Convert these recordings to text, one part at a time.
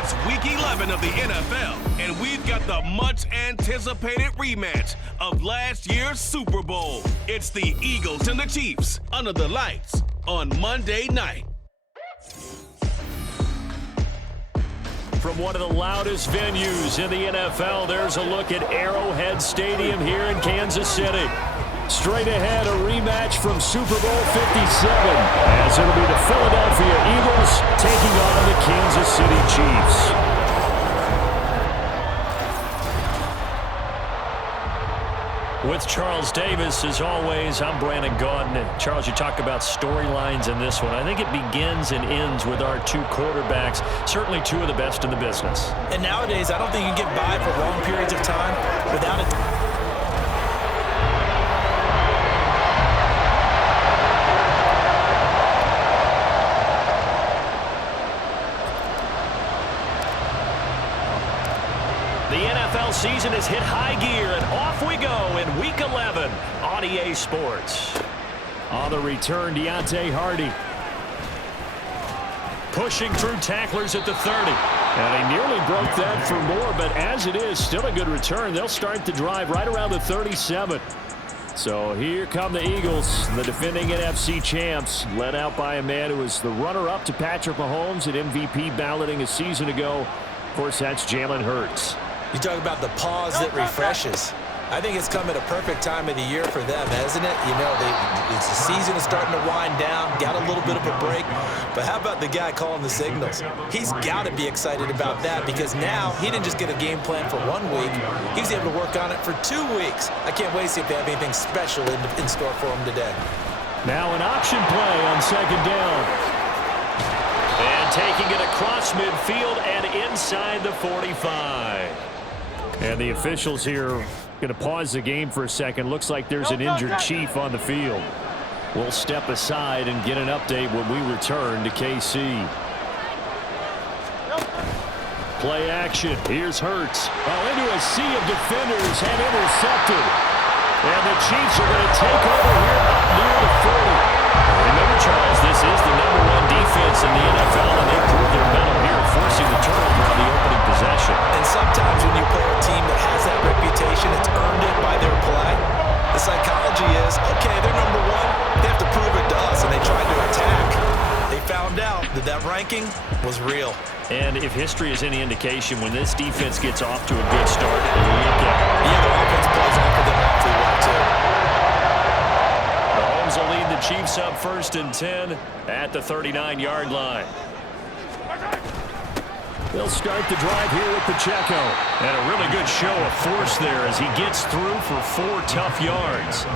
It's Week 11 of the NFL, and we've got the much-anticipated rematch of last year's Super Bowl. It's the Eagles and the Chiefs under the lights on Monday night. From one of the loudest venues in the NFL, there's a look at Arrowhead Stadium here in Kansas City. Straight ahead, a rematch from Super Bowl 57, as it'll be the Philadelphia Eagles taking on the Kansas City Chiefs. With Charles Davis, as always, I'm Brandon Gaudin. Charles, you talk about storylines in this one. I think it begins and ends with our two quarterbacks, certainly two of the best in the business. And nowadays, I don't think you can get by for long periods of time without it. The NFL season has hit high gear, and off we go in Week 11 on EA Sports. On the return, Deontay Hardy. Pushing through tacklers at the 30. And he nearly broke that for more, but as it is, still a good return. They'll start the drive right around the 37. So here come the Eagles, the defending NFC champs, led out by a man who was the runner-up to Patrick Mahomes at MVP balloting a season ago. Of course, that's Jalen Hurts. You talk about the pause that refreshes. I think it's come at a perfect time of the year for them, hasn't it? You know, the season is starting to wind down, got a little bit of a break. But how about the guy calling the signals? He's got to be excited about that because now he didn't just get a game plan for 1 week. He was able to work on it for 2 weeks. I can't wait to see if they have anything special in store for him today. Now an option play on second down. And taking it across midfield and inside the 45. And the officials here going to pause the game for a second. Looks like there's an injured Chief on the field. We'll step aside and get an update when we return to KC. Play action. Here's Hurts. Into a sea of defenders and intercepted. And the Chiefs are going to take over here up near the 40. Remember, Charles, this is the #1 defense in the NFL, and they proved their mettle here, forcing the turnover on the opening possession. And sometimes when you play a team that has that reputation, it's earned it by their play. The psychology is, okay, they're #1. They have to prove it to us, and they tried to attack. They found out that that ranking was real. And if history is any indication, when this defense gets off to a good start, look at it. Yeah, the offense plays off of them awfully well, too. Mahomes will lead the Chiefs up 1st and 10 at the 39-yard line. They'll start the drive here with Pacheco. And a really good show of force there as he gets through for 4 tough yards.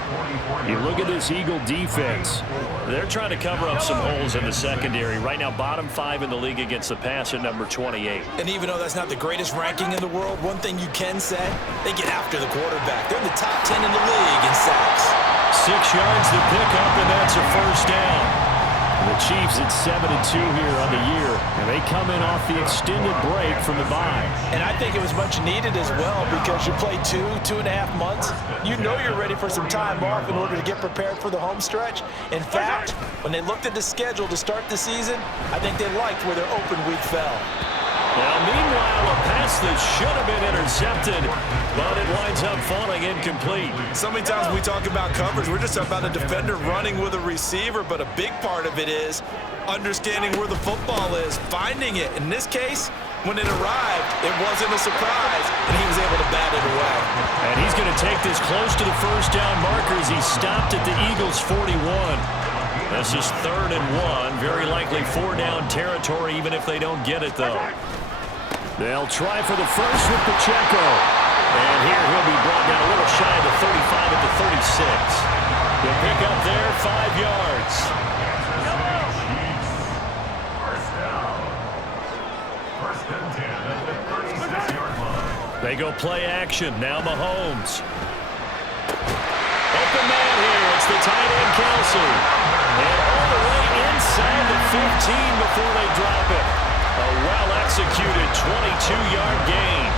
You look at this Eagle defense. They're trying to cover up some holes in the secondary. Right now, bottom 5 in the league against the pass at number 28. And even though that's not the greatest ranking in the world, one thing you can say, they get after the quarterback. They're in the top 10 in the league in sacks. 6 yards to pick up, and that's a first down. The Chiefs at 7-2 here on the year, and they come in off the extended break from the bye. And I think it was much needed as well because you play 2.5 months. You know you're ready for some time off in order to get prepared for the home stretch. In fact, when they looked at the schedule to start the season, I think they liked where their open week fell. Now, meanwhile, a pass that should have been intercepted, but it winds up falling incomplete. So many times when we talk about coverage, we're just talking about a defender running with a receiver, but a big part of it is understanding where the football is, finding it. In this case, when it arrived, it wasn't a surprise, and he was able to bat it away. And he's going to take this close to the first down marker as he stopped at the Eagles' 41. This is 3rd and 1, very likely 4-down territory, even if they don't get it, though. They'll try for the first with Pacheco. And here he'll be brought down a little shy of the 35 at the 36. They'll pick up there 5 yards. First and 10 at the 36-yard line. They go play action. Now Mahomes. Open man here. It's the tight end, Kelsey. And all the way inside the 15 before they drop it. A well-executed 22-yard gain.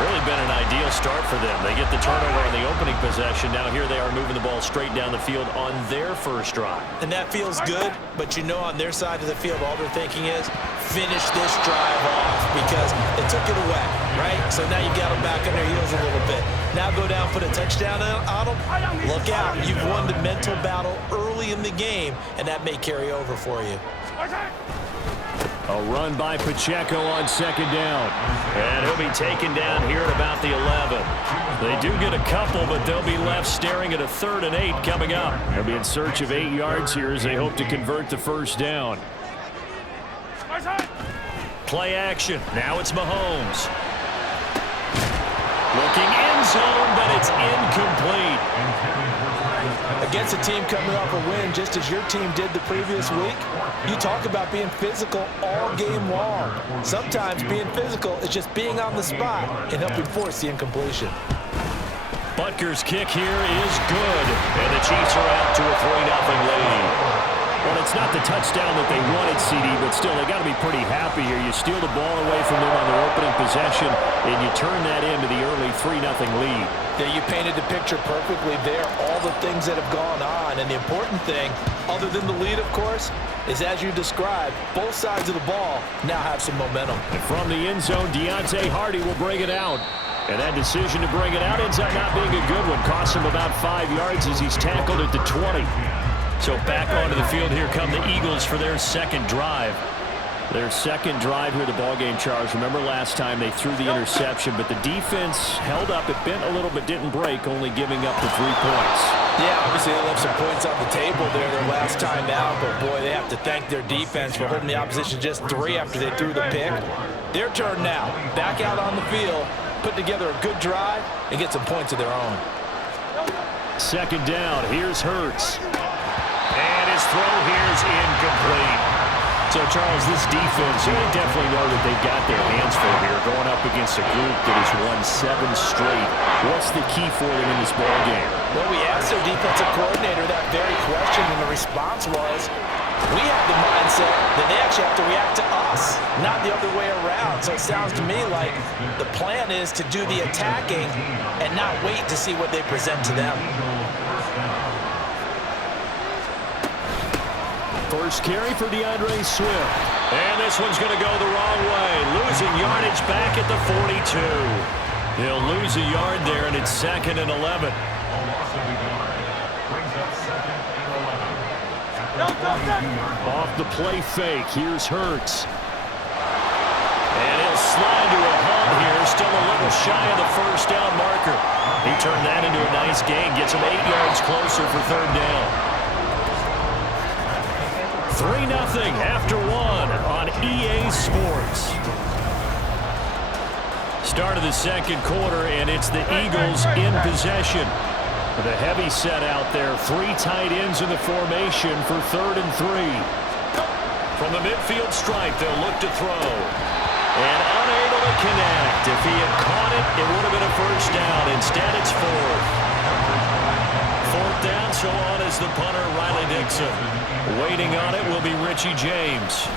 Really been an ideal start for them. They get the turnover on the opening possession. Now here they are moving the ball straight down the field on their first drive. And that feels good, but you know on their side of the field, all they're thinking is finish this drive off because they took it away, right? So now you've got them back on their heels a little bit. Now go down, put a touchdown on them. Look out. You've won the mental battle early in the game, and that may carry over for you. A run by Pacheco on second down. And he'll be taken down here at about the 11. They do get a couple, but they'll be left staring at a 3rd and 8 coming up. They'll be in search of 8 yards here as they hope to convert the first down. Play action. Now it's Mahomes. Looking end zone, but it's incomplete. Against a team coming off a win, just as your team did the previous week, you talk about being physical all game long. Sometimes being physical is just being on the spot and helping force the incompletion. Butker's kick here is good, and the Chiefs are out to a 3-0 lead. Well, it's not the touchdown that they wanted, CD, but still, they got to be pretty happy here. You steal the ball away from them on their opening possession, and you turn that into the early 3-0 lead. Yeah, you painted the picture perfectly there, all the things that have gone on. And the important thing, other than the lead, of course, is as you described, both sides of the ball now have some momentum. And from the end zone, Deontay Hardy will bring it out. And that decision to bring it out ends up not being a good one. Costs him about 5 yards as he's tackled at the 20. So back onto the field here come the Eagles for their second drive. Their second drive here, the ballgame, Charles. Remember last time they threw the interception, but the defense held up. It bent a little but didn't break, only giving up the 3 points. Yeah, obviously they left some points on the table there their last time out, but boy, they have to thank their defense for holding the opposition just 3 after they threw the pick. Their turn now. Back out on the field, put together a good drive, and get some points of their own. Second down, here's Hurts. And his throw here is incomplete. So, Charles, this defense, you definitely know that they've got their hands full here, going up against a group that has won 7 straight. What's the key for them in this ball game? Well, we asked their defensive coordinator that very question, and the response was, we have the mindset that they actually have to react to us, not the other way around. So it sounds to me like the plan is to do the attacking and not wait to see what they present to them. First carry for DeAndre Swift. And this one's going to go the wrong way. Losing yardage back at the 42. He'll lose a yard there, and it's 2nd and 11. Off the play fake, here's Hurts. And he'll slide to a hub here, still a little shy of the first down marker. He turned that into a nice gain, gets him 8 yards closer for 3rd down. 3-0 after 1 on EA Sports. Start of the second quarter, and it's the Eagles in possession. With a heavy set out there, 3 tight ends in the formation for 3rd and 3. From the midfield stripe, they'll look to throw. And unable to connect. If he had caught it, it would have been a first down. Instead, it's 4th. 4th down, so on is the punter, Riley Dixon. Waiting on it will be Richie James.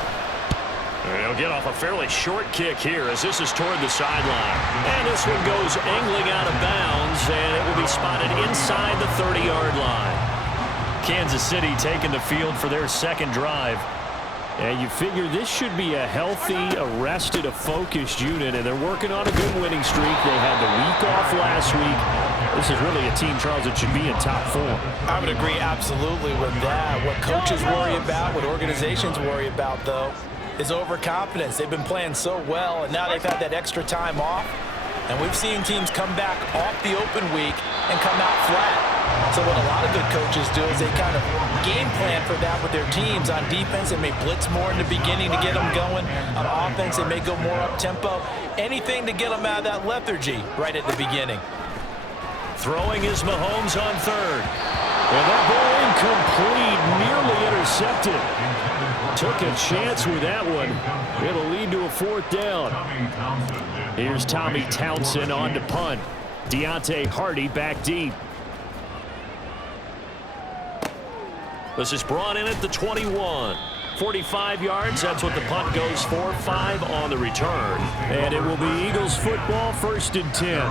He'll get off a fairly short kick here as this is toward the sideline. And this one goes angling out of bounds, and it will be spotted inside the 30-yard line. Kansas City taking the field for their second drive. And you figure this should be a healthy, arrested, a focused unit, and they're working on a good winning streak. They had the week off last week. This is really a team, Charles, that should be in top form. I would agree absolutely with that. What coaches worry about, what organizations worry about, though, is overconfidence. They've been playing so well, and now they've had that extra time off. And we've seen teams come back off the open week and come out flat. So what a lot of good coaches do is they kind of game plan for that with their teams. On defense, they may blitz more in the beginning to get them going. On offense, they may go more up-tempo. Anything to get them out of that lethargy right at the beginning. Throwing is Mahomes on 3rd. And that ball incomplete, nearly intercepted. Took a chance with that one. It'll lead to a 4th down. Here's Tommy Townsend on to punt. Deontay Hardy back deep. This is brought in at the 21. 45 yards, that's what the punt goes for. 5 on the return. And it will be Eagles football, 1st and 10.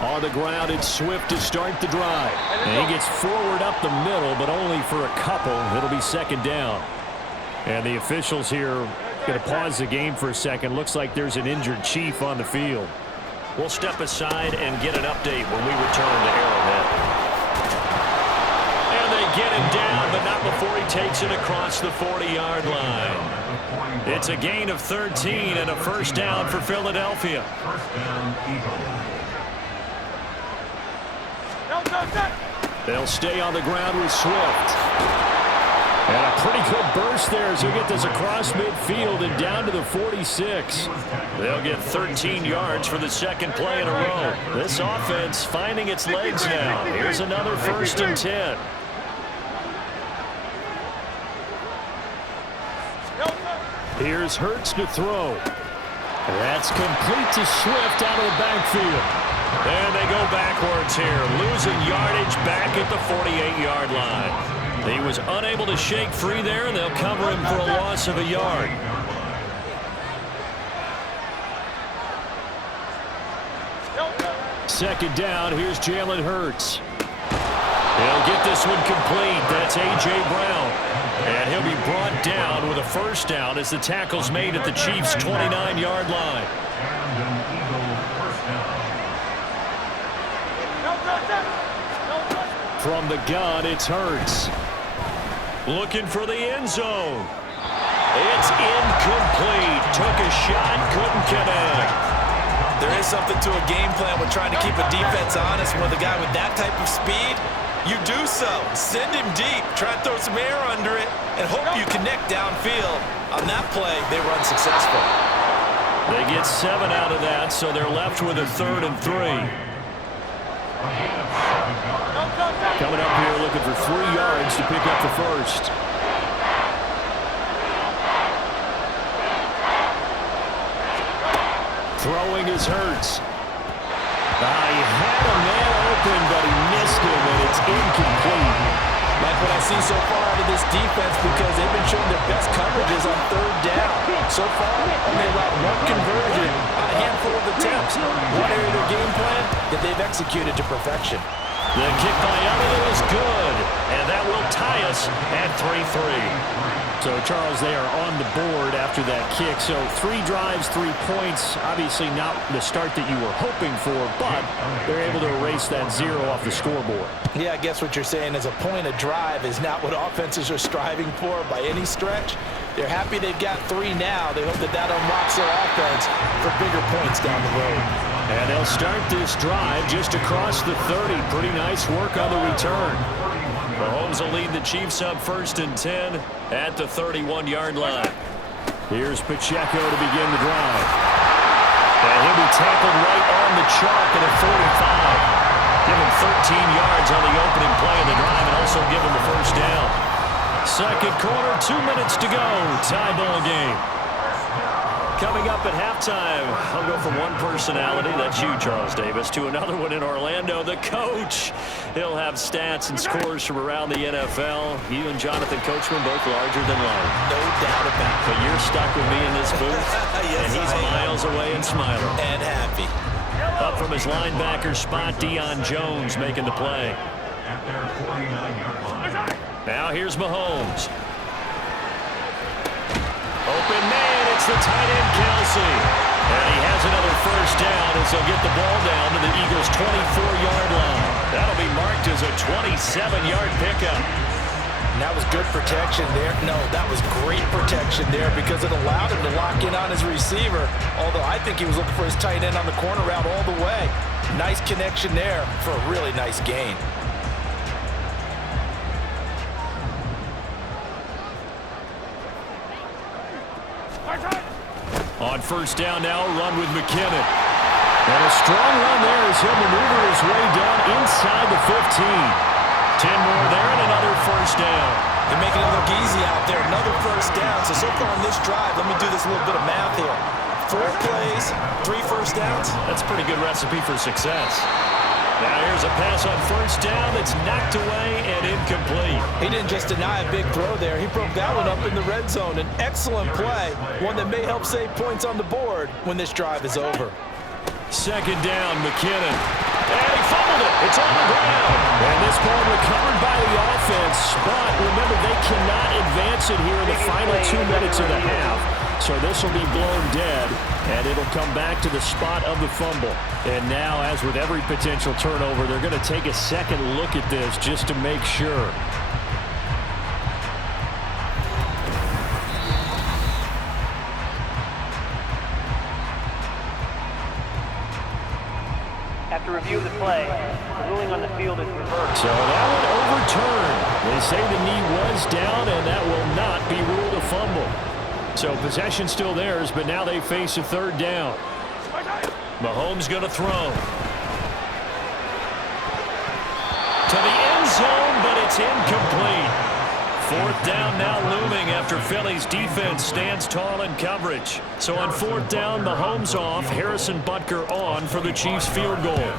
On the ground, it's Swift to start the drive. And he gets forward up the middle, but only for a couple. It'll be 2nd down. And the officials here going to pause the game for a second. Looks like there's an injured Chief on the field. We'll step aside and get an update when we return to Arrowhead. And they get him down, but not before he takes it across the 40-yard line. It's a gain of 13 and a 1st down for Philadelphia. They'll stay on the ground with Swift. And a pretty good burst there as he'll get this across midfield and down to the 46. They'll get 13 yards for the 2nd play in a row. This offense finding its legs now. Here's another 1st and 10. Here's Hurts to throw. That's complete to Swift out of the backfield. And they go backwards here, losing yardage back at the 48-yard line. He was unable to shake free there, and they'll cover him for a loss of a yard. Second down, here's Jalen Hurts. He'll get this one complete. That's A.J. Brown. And he'll be brought down with a 1st down as the tackle's made at the Chiefs' 29-yard line. From the gun, it's Hurts. Looking for the end zone. It's incomplete. Took a shot, couldn't connect. There is something to a game plan with trying to keep a defense honest. With a guy with that type of speed, you do so. Send him deep. Try to throw some air under it and hope you connect downfield. On that play, they were unsuccessful. They get 7 out of that, so they're left with a 3rd and 3. Coming up here looking for 3 yards to pick up the 1st. Throwing is Hurts. He had a man open, but he missed him, and it's incomplete. Like what I see so far out of this defense, because they've been showing their best coverages on 3rd down. So far, only allowed 1 conversion on a handful of attempts. One area of their game plan that they've executed to perfection. The kick by Elliott is good, and that will tie us at 3-3. So, Charles, they are on the board after that kick. So, 3 drives, 3 points. Obviously not the start that you were hoping for, but they're able to erase that 0 off the scoreboard. Yeah, I guess what you're saying is a point a drive is not what offenses are striving for by any stretch. They're happy they've got 3 now. They hope that that unlocks their offense for bigger points down the road. And they'll start this drive just across the 30. Pretty nice work on the return. Mahomes will lead the Chiefs up 1st and 10 at the 31-yard line. Here's Pacheco to begin the drive. And he'll be tackled right on the chalk at a 45. Give him 13 yards on the opening play of the drive and also give him a 1st down. 2nd quarter, 2 minutes to go. Tie ball game. Coming up at halftime, I'll go from one personality, that's you, Charles Davis, to another one in Orlando, the coach. He'll have stats and scores from around the NFL. You and Jonathan Coachman both larger than life. No doubt about it. But you're stuck with me in this booth, Yes, and he's miles away and smiling. And happy. Up from his linebacker spot, Deion Jones making the play. Now here's Mahomes. Open man, it's the tight end, Kelsey. And he has another 1st down as they'll get the ball down to the Eagles' 24-yard line. That'll be marked as a 27-yard pickup. And that was good protection there. No, that was great protection there because it allowed him to lock in on his receiver, although I think he was looking for his tight end on the corner route all the way. Nice connection there for a really nice gain. On 1st down now, a run with McKinnon. And a strong run there as he'll maneuver his way down inside the 15. 10 more there and another 1st down. They're making it look easy out there. Another 1st down. So far on this drive, let me do this little bit of math here. 4 plays, 3 1st downs. That's a pretty good recipe for success. Now here's a pass on first down that's knocked away and incomplete. He didn't just deny a big throw there. He broke that one up in the red zone. An excellent play, one that may help save points on the board when this drive is over. Second down, McKinnon. And he fumbled it. It's on the ground. And this ball recovered by the offense. But remember, they cannot advance it here in the final 2 minutes of the half. So this will be blown dead, and it'll come back to the spot of the fumble. And now, as with every potential turnover, they're going to take a second look at this just to make sure. After review of the play, the ruling on the field is reversed. So that one overturned. They say the knee was down, and that will not be ruled a fumble. So possession still theirs, but now they face a third down. Mahomes going to throw. To the end zone, but it's incomplete. Fourth down now looming after Philly's defense stands tall in coverage. So on fourth down, Mahomes off, Harrison Butker on for the Chiefs field goal.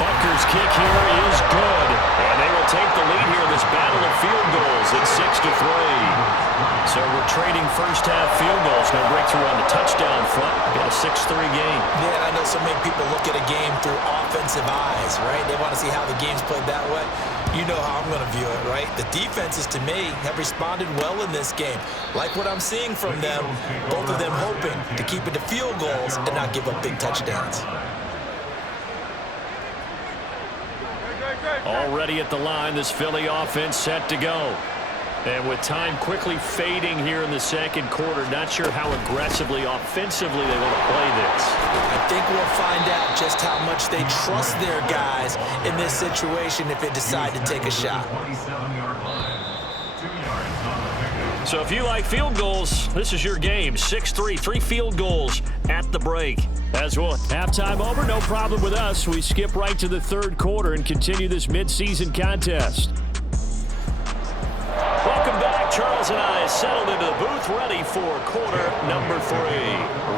Butker's kick here is good. And they will take the lead here in this battle of field goals at 6-3. So we're trading first half field goals. No breakthrough on the touchdown front. Got a 6-3 game. Yeah, I know so many people look at a game through offensive eyes, right? They want to see how the game's played that way. You know how I'm going to view it, right? The defenses, to me, have responded well in this game. Like what I'm seeing from them, both of them hoping to keep it to field goals and not give up big touchdowns. Already at the line, this Philly offense set to go. And with time quickly fading here in the second quarter, not sure how aggressively, offensively they want to play this. I think we'll find out just how much they trust their guys in this situation if they decide to take a shot. So if you like field goals, this is your game. 6-3, 3 field goals at the break. As well, halftime over, no problem with us. We skip right to the third quarter and continue this midseason contest. Welcome back. Charles and I settled into the booth, ready for quarter number 3.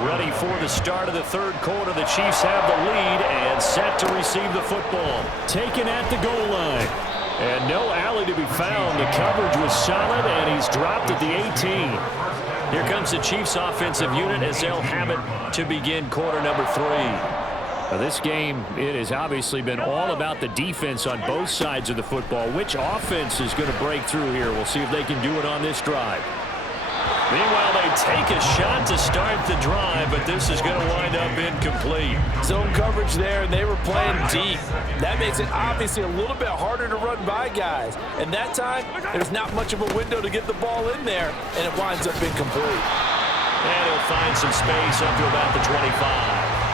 Ready for the start of the third quarter. The Chiefs have the lead and set to receive the football. Taken at the goal line. And no alley to be found. The coverage was solid, and he's dropped at the 18. Here comes the Chiefs offensive unit as they'll have it to begin quarter number 3. Now this game, it has obviously been all about the defense on both sides of the football. Which offense is going to break through here? We'll see if they can do it on this drive. Meanwhile, they take a shot to start the drive, but this is going to wind up incomplete. Zone coverage there, and they were playing deep. That makes it obviously a little bit harder to run by guys. And that time, there's not much of a window to get the ball in there, and it winds up incomplete. And he'll find some space up to about the 25.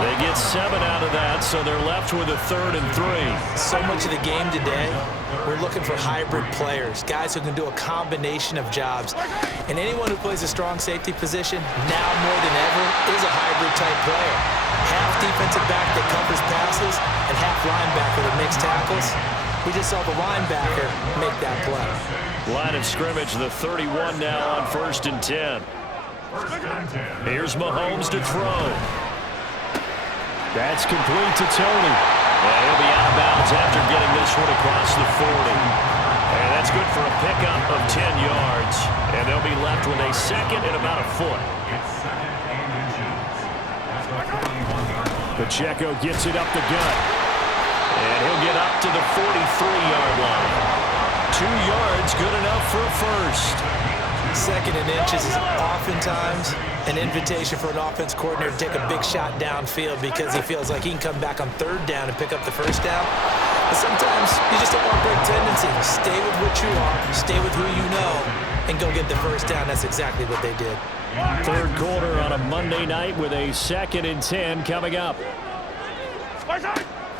They get 7 out of that, so they're left with a 3rd and 3. So much of the game today, we're looking for hybrid players, guys who can do a combination of jobs. And anyone who plays a strong safety position, now more than ever, is a hybrid-type player. Half defensive back that covers passes, and half linebacker that makes tackles. We just saw the linebacker make that play. Line of scrimmage, the 31 now on 1st and 10. Here's Mahomes to throw. That's complete to Tony. And he'll be out of bounds after getting this one across the 40. And that's good for a pickup of 10 yards. And they'll be left with a second and about a foot. Pacheco gets it up the gut. And he'll get up to the 43-yard line. 2 yards, good enough for a first. 2nd and inches is oftentimes an invitation for an offense coordinator to take a big shot downfield because he feels like he can come back on 3rd down and pick up the first down. But sometimes you just don't want to break tendency. Stay with what you are, stay with who you know, and go get the first down. That's exactly what they did. Third quarter on a Monday night with a 2nd and 10 coming up.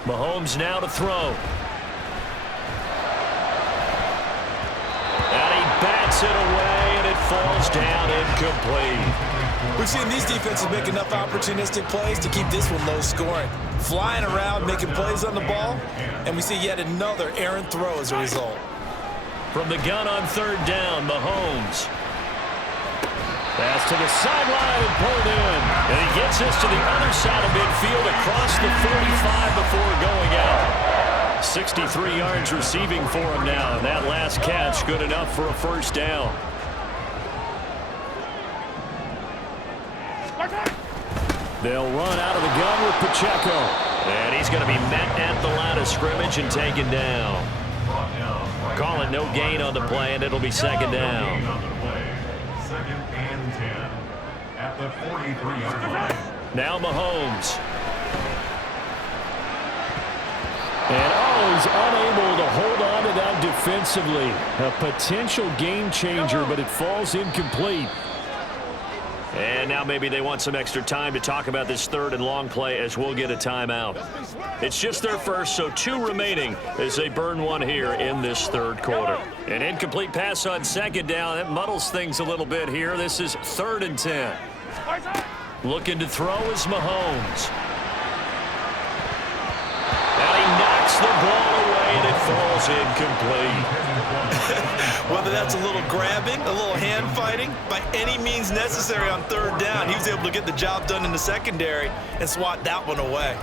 Mahomes now to throw. And he bats it away, and it falls down incomplete. We've seen these defenses make enough opportunistic plays to keep this one low scoring. Flying around, making plays on the ball, and we see yet another errant throw as a result. From the gun on 3rd down, Mahomes. Pass to the sideline and pulled in. And he gets this to the other side of midfield across the 45 63 yards receiving for him now. And that last catch good enough for a first down. They'll run out of the gun with Pacheco. And he's going to be met at the line of scrimmage and taken down. Call it no gain on the play, and it'll be second down. Second and 10 at the 43-yard line. Now Mahomes. And he's unable to hold on to that defensively. A potential game changer, but it falls incomplete. And now maybe they want some extra time to talk about this third and long play as we'll get a timeout. It's just their first, so 2 remaining as they burn one here in this third quarter. An incomplete pass on second down. That muddles things a little bit here. This is 3rd and 10. Looking to throw is Mahomes. And he knocks the ball away, and it falls incomplete. Whether that's a little grabbing, a little hand fighting, by any means necessary on 3rd down, he was able to get the job done in the secondary and swat that one away.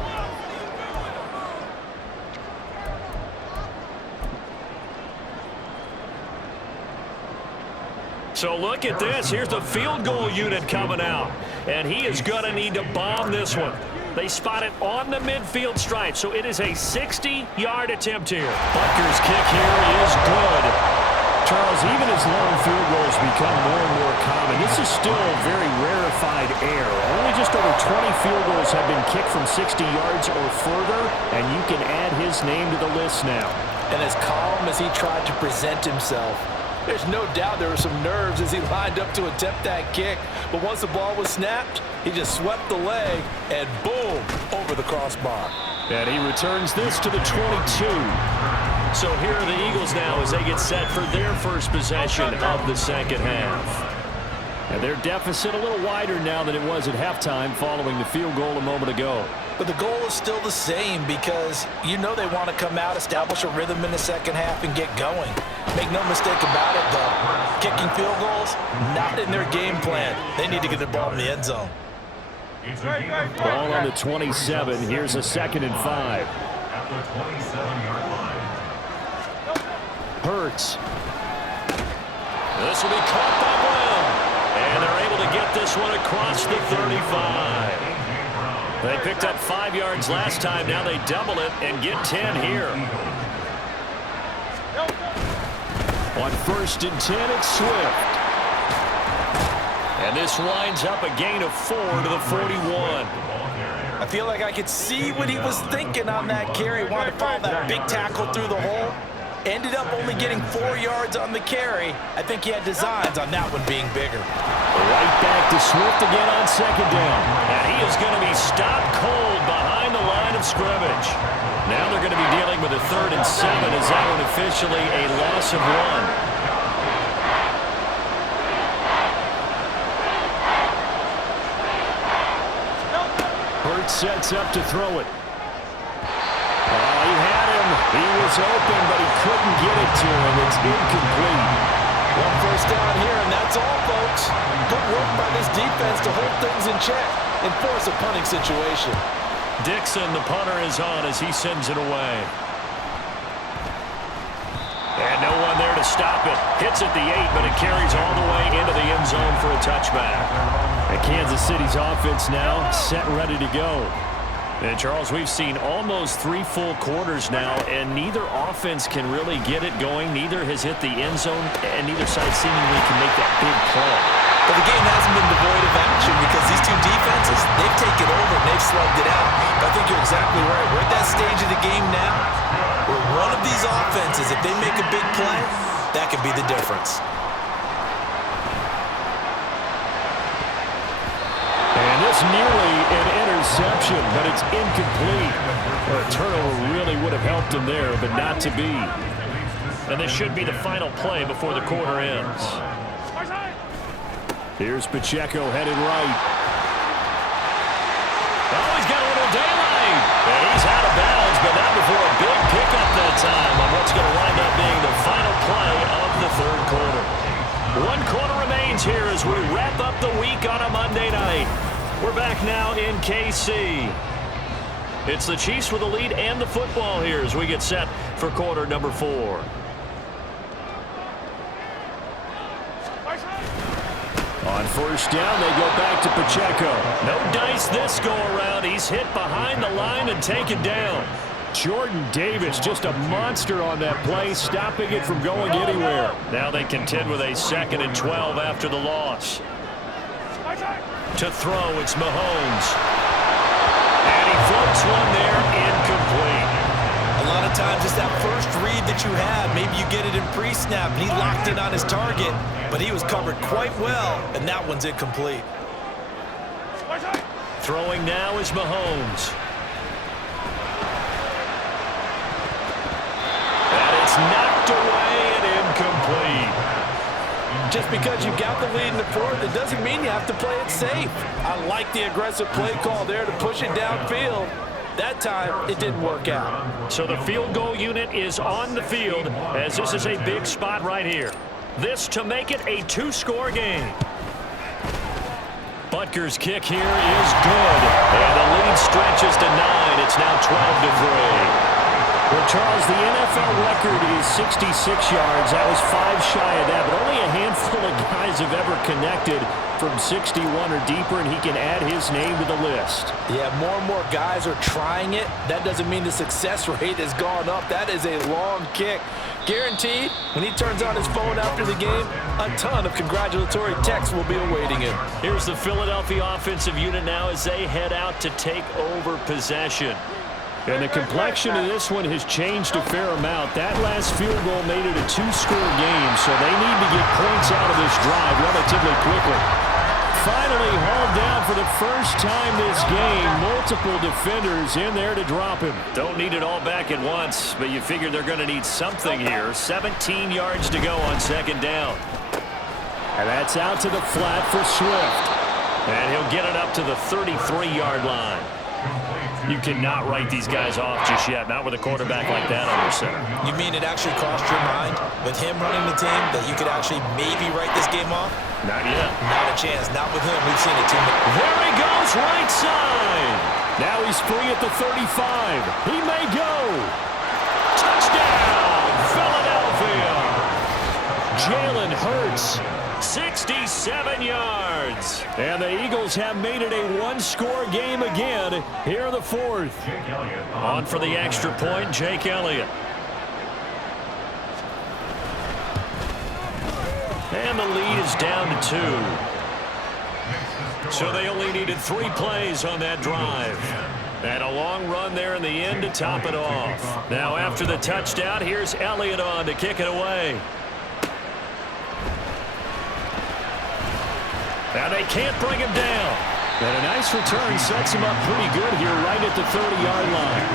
So look at this. Here's the field goal unit coming out. And he is going to need to bomb this one. They spot it on the midfield stripe, so it is a 60-yard attempt here. Butker's kick here is good. Charles, even as long field goals become more and more common, this is still very rarefied air. Only just over 20 field goals have been kicked from 60 yards or further, and you can add his name to the list now. And as calm as he tried to present himself, there's no doubt there were some nerves as he lined up to attempt that kick. But once the ball was snapped, he just swept the leg and boom, over the crossbar. And he returns this to the 22. So here are the Eagles now as they get set for their first possession of the second half. And their deficit a little wider now than it was at halftime following the field goal a moment ago. But the goal is still the same because you know they want to come out, establish a rhythm in the second half, and get going. Make no mistake about it, though. Kicking field goals, not in their game plan. They need to get the ball in the end zone. Ball on the 27. Here's a 2nd and 5. At the 27-yard line. Hurts. This will be caught by Brown. And they're able to get this one across the 35. They picked up 5 yards last time. Now they double it and get 10 here. On 1st and 10, it's Swift. And this winds up a gain of 4 to the 41. I feel like I could see what he was thinking on that carry. Wanted to follow that big tackle through the hole. Ended up only getting 4 yards on the carry. I think he had designs on that one being bigger. Right back to Swift again on 2nd down. And he is going to be stopped cold behind the line of scrimmage. Now they're going to be dealing with a 3rd and 7 as that one officially a loss of 1. Hurts sets up to throw it. He had him. He was open, but he couldn't get it to him. It's incomplete. 1 first down here, and that's all, folks. Good work by this defense to hold things in check and force a punting situation. Dixon, the punter, is on as he sends it away. And no one there to stop it. Hits at the 8, but it carries all the way into the end zone for a touchback. And Kansas City's offense now set ready to go. And Charles, we've seen almost 3 full quarters now, and neither offense can really get it going. Neither has hit the end zone, and neither side seemingly can make that big play. But the game hasn't been devoid of action because these two defenses, they've taken over and they've slugged it out. But I think you're exactly right. We're at that stage of the game now where one of these offenses, if they make a big play, that could be the difference. And this nearly an interception, but it's incomplete. A turnover really would have helped him there, but not to be. And this should be the final play before the quarter ends. Here's Pacheco headed right. Oh, he's got a little daylight. And he's out of bounds, but not before a big pickup that time on what's going to wind up being the final play of the third quarter. 1 quarter remains here as we wrap up the week on a Monday night. We're back now in KC. It's the Chiefs with the lead and the football here as we get set for quarter number 4. On first down, they go back to Pacheco. No dice this go-around. He's hit behind the line and taken down. Jordan Davis, just a monster on that play, stopping it from going anywhere. Now they contend with a 2nd and 12 after the loss. To throw, it's Mahomes. And he floats one there, incomplete. A lot of times it's that first read that you have. Maybe you get it in pre-snap, and he locked in on his target, but he was covered quite well, and that one's incomplete. Throwing now is Mahomes. And it's knocked away and incomplete. Just because you got the lead in the fourth, it doesn't mean you have to play it safe. I like the aggressive play call there to push it downfield. That time, it didn't work out. So the field goal unit is on the field as this is a big spot right here. This to make it a 2-score game. Butker's kick here is good. And the lead stretches to 9. It's now 12-3. Well, Charles, the NFL record is 66 yards. That was 5 shy of that, but only a handful of guys have ever connected from 61 or deeper, and he can add his name to the list. Yeah, more and more guys are trying it. That doesn't mean the success rate has gone up. That is a long kick. Guaranteed, when he turns on his phone after the game, a ton of congratulatory texts will be awaiting him. Here's the Philadelphia offensive unit now as they head out to take over possession. And the complexion of this one has changed a fair amount. That last field goal made it a 2-score game, so they need to get points out of this drive relatively quickly. Finally hauled down for the first time this game. Multiple defenders in there to drop him. Don't need it all back at once, but you figure they're going to need something here. 17 yards to go on 2nd down. And that's out to the flat for Swift. And he'll get it up to the 33-yard line. You cannot write these guys off just yet, not with a quarterback like that under center. You mean it actually crossed your mind with him running the team that you could actually maybe write this game off? Not yet. Not a chance. Not with him. We've seen it too many. There he goes, right side. Now he's free at the 35. He may go. Touchdown, Philadelphia. Jalen Hurts. 67 yards. And the Eagles have made it a 1-score game again here in the 4th. On for the extra point, Jake Elliott. And the lead is down to 2. So they only needed 3 plays on that drive. And a long run there in the end to top it off. Now after the touchdown, here's Elliott on to kick it away. And they can't bring him down. And a nice return sets him up pretty good here right at the 30-yard line.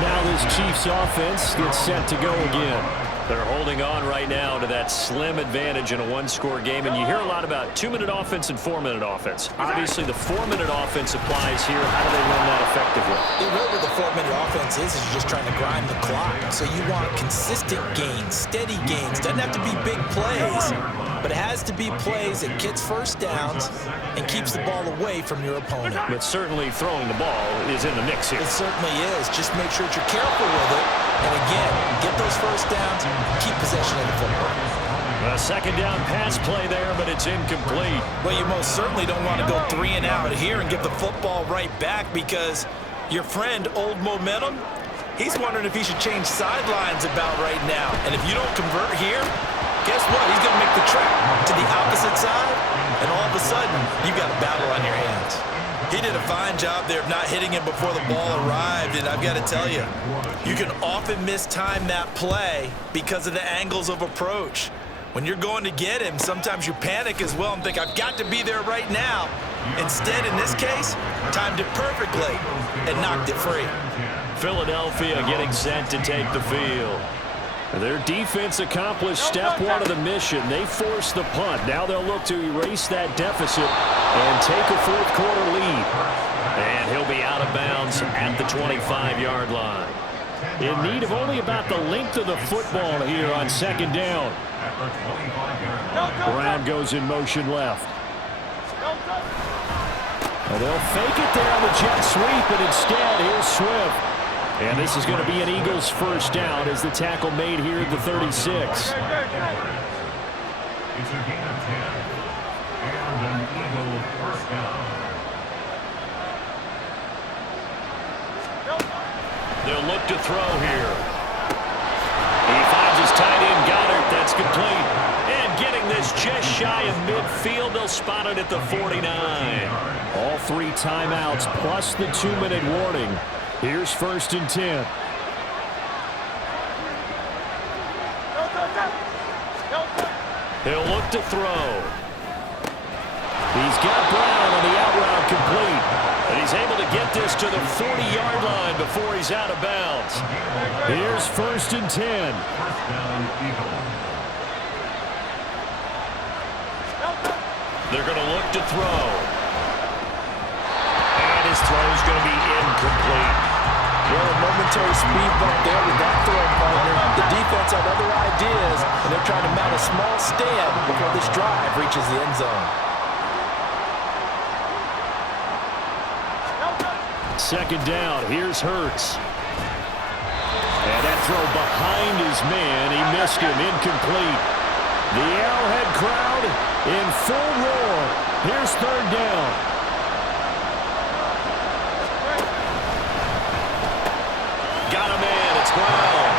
Now this Chiefs offense gets set to go again. They're holding on right now to that slim advantage in a 1-score game. And you hear a lot about 2-minute offense and 4-minute offense. Obviously, the 4-minute offense applies here. How do they run that effectively? Really, the 4-minute offense is you're just trying to grind the clock. So you want consistent gains, steady gains. Doesn't have to be big plays, but it has to be plays that gets first downs and keeps the ball away from your opponent. But certainly throwing the ball is in the mix here. It certainly is. Just make sure that you're careful with it. And again, get those first downs, keep possession of the football. A 2nd down pass play there, but it's incomplete. Well, you most certainly don't want to go 3 and out here and give the football right back because your friend, Old Momentum, he's wondering if he should change sidelines about right now. And if you don't convert here, guess what? He's going to make the trek to the opposite side, and all of a sudden, you've got a battle on your hands. He did a fine job there of not hitting him before the ball arrived, and I've got to tell you, you can often mistime that play because of the angles of approach. When you're going to get him, sometimes you panic as well and think, I've got to be there right now. Instead, in this case, timed it perfectly and knocked it free. Philadelphia getting set to take the field. Their defense accomplished step 1 of the mission. They forced the punt. Now they'll look to erase that deficit and take a 4th quarter lead. And he'll be out of bounds at the 25-yard line. In need of only about the length of the football here on 2nd down. Brown goes in motion left. And they'll fake it there on the jet sweep, and instead, here's Swift. And this is going to be an Eagles first down as the tackle made here at the 36. It's a gain of 10. And an Eagle first down. They'll look to throw here. He finds his tight end, Goddard. That's complete. And getting this just shy of midfield, they'll spot it at the 49. All 3 timeouts plus the 2-minute warning. Here's 1st and 10. He'll look to throw. He's got Brown on the out route complete. And he's able to get this to the 40-yard line before he's out of bounds. Here's 1st and 10. First down, Eagle. They're going to look to throw. And his throw's going to be incomplete. Well, a momentary speed bump there with that throw, partner. The defense had other ideas, and they're trying to mount a small stand before this drive reaches the end zone. 2nd down. Here's Hurts. And that throw behind his man. He missed him. Incomplete. The Arrowhead crowd in full roar. Here's 3rd down. Got a man. It's Brown.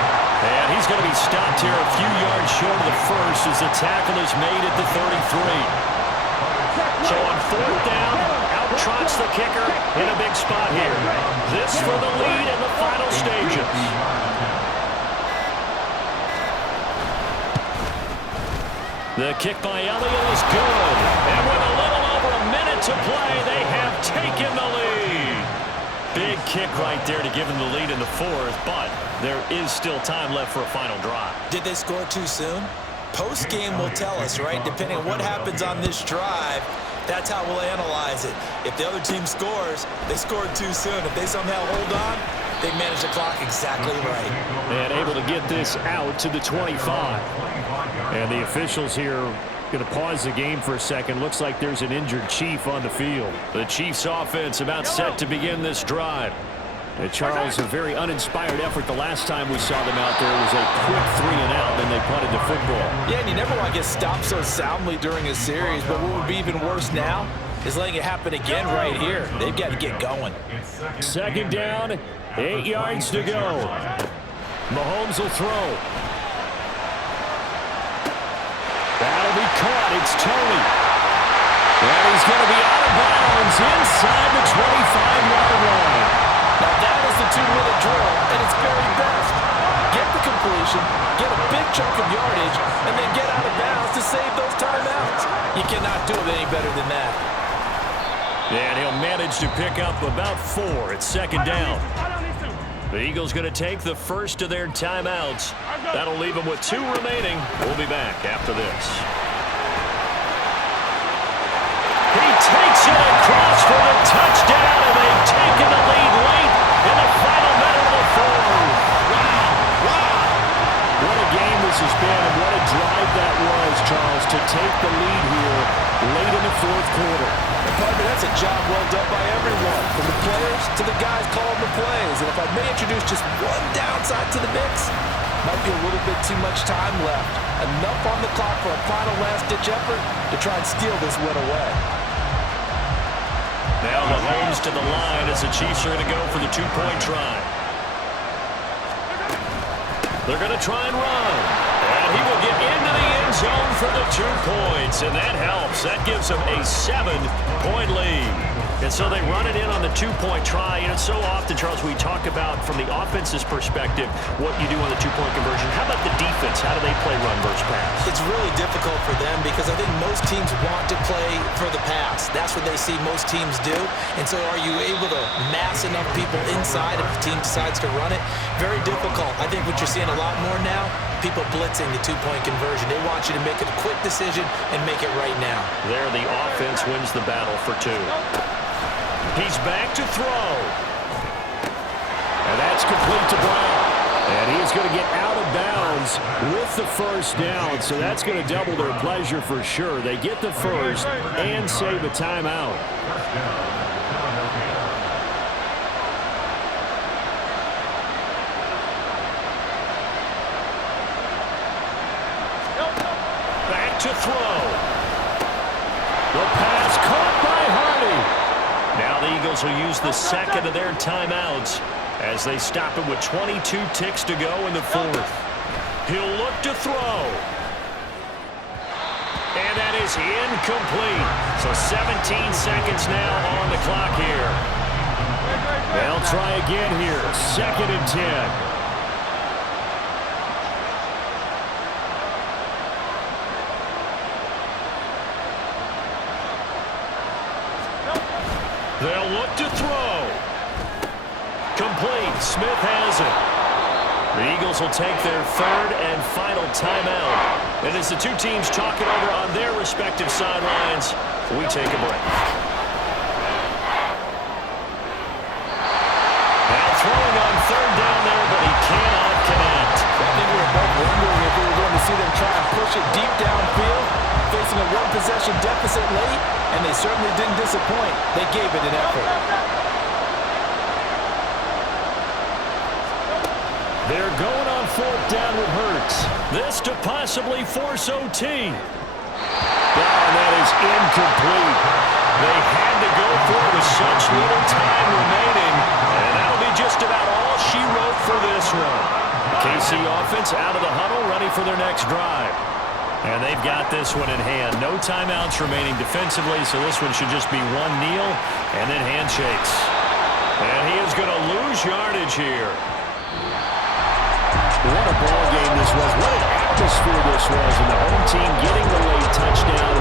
And he's going to be stopped here a few yards short of the first as the tackle is made at the 33. So on 4th down, out trots the kicker in a big spot here. This for the lead in the final stages. The kick by Elliott is good. And with a little over a minute to play, they have taken the lead. Big kick right there to give them the lead in the 4th, but there is still time left for a final drive. Did they score too soon? Post-game will tell us, right? Depending on what happens on this drive, that's how we'll analyze it. If the other team scores, they scored too soon. If they somehow hold on, they manage the clock exactly right. And able to get this out to the 25. And the officials here going to pause the game for a second. Looks like there's an injured Chief on the field. The Chiefs offense about set to begin this drive. And Charles, a very uninspired effort the last time we saw them out there. It was a quick 3 and out, then they punted the football. Yeah, and you never want to get stopped so soundly during a series, but what would be even worse now is letting it happen again right here. They've got to get going. 2nd down, 8 yards to go. Mahomes will throw. That'll be caught. It's Tony. And he's going to be out of bounds inside the 25-yard line. Now that is the 2-minute drill, and it's very best. Get the completion, get a big chunk of yardage, and then get out of bounds to save those timeouts. You cannot do it any better than that. And he'll manage to pick up about 4 at 2nd down. The Eagles going to take the first of their timeouts. That'll leave them with 2 remaining. We'll be back after this. He takes it across for the touchdown, and they've taken the lead late in the final minute of the 4th. Wow. What a game this has been, and what a drive that was, Charles, to take the lead here late in the 4th quarter. And partner, that's a job well done by everyone, from the players to the guys calling the plays. And if I may introduce just one downside to the mix, might be a little bit too much time left. Enough on the clock for a final last-ditch effort to try and steal this win away. Now Mahomes to the line as the Chiefs are going to go for the 2-point try. They're going to try and run. And he will get into the end zone for the 2 points. And that helps. That gives them a 7-point lead. And so they run it in on the 2-point try. And so often, Charles, we talk about from the offense's perspective what you do on the 2-point conversion. How about the defense? How do they play run versus pass? It's really difficult for them because I think most teams want to play for the pass. That's what they see most teams do. And so are you able to mass enough people inside if the team decides to run it? Very difficult. I think what you're seeing a lot more now, people blitzing the 2-point conversion. They want you to make a quick decision and make it right now. There, the offense wins the battle for 2. He's back to throw. And that's complete to Brown. And he is going to get out of bounds with the first down. So that's going to double their pleasure for sure. They get the first and save a timeout. to throw. The pass caught by Hardy. Now the Eagles will use the second of their timeouts as they stop it with 22 ticks to go in the fourth. He'll look to throw. And that is incomplete. So 17 seconds now on the clock here. They'll try again here. 2nd and 10. They'll look to throw. Complete. Smith has it. The Eagles will take their 3rd and final timeout. And as the two teams talk it over on their respective sidelines, we take a break. Now throwing on 3rd down there, but he cannot connect. I think we were both wondering if we were going to see them try and push it deep downfield, facing a one-possession deficit late, and they certainly didn't disappoint. They gave it an effort. They're going on 4th down with Hurts. This to possibly force OT. And that is incomplete. They had to go for it with such little time remaining, and that'll be just about all she wrote for this one. KC offense out of the huddle, ready for their next drive. And they've got this one in hand. No timeouts remaining defensively, so this one should just be one kneel and then handshakes. And he is going to lose yardage here. What a ball game this was. What an atmosphere this was. And the home team getting the late touchdown